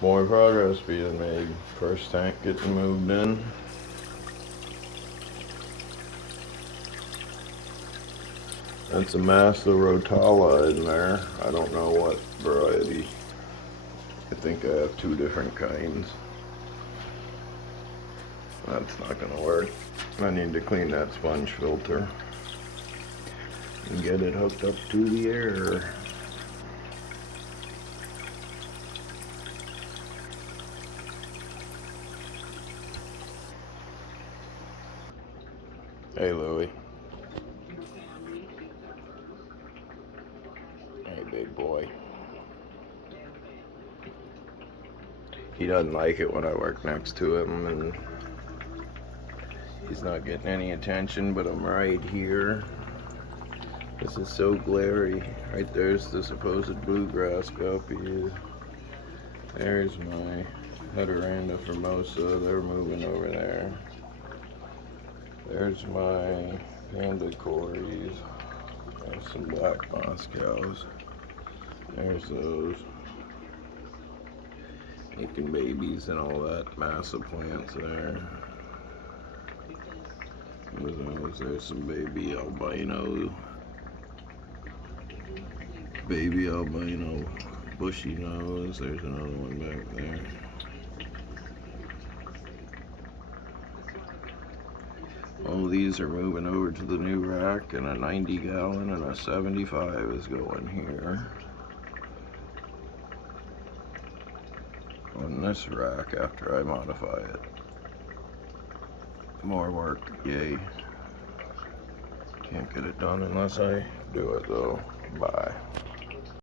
More progress being made. First tank getting moved in. That's a Massa Rotala in there. I don't know what variety. I think I have two different kinds. That's not gonna work. I need to clean that sponge filter and get it hooked up to the air. Hey, Louie. Hey, big boy. He doesn't like it when I work next to him, and he's not getting any attention, but I'm right here. This is so glary. Right there's the supposed bluegrass guppy. There's my Heteranda formosa. They're moving over there. There's my panda cories. There's some black Moscows. There's those. Making babies and all that. Massive plants there. There's some baby albino bushy nose. There's another one back there. All these are moving over to the new rack, and a 90 gallon and a 75 is going here on this rack after I modify it. More work, yay. Can't get it done unless I do it though. Bye.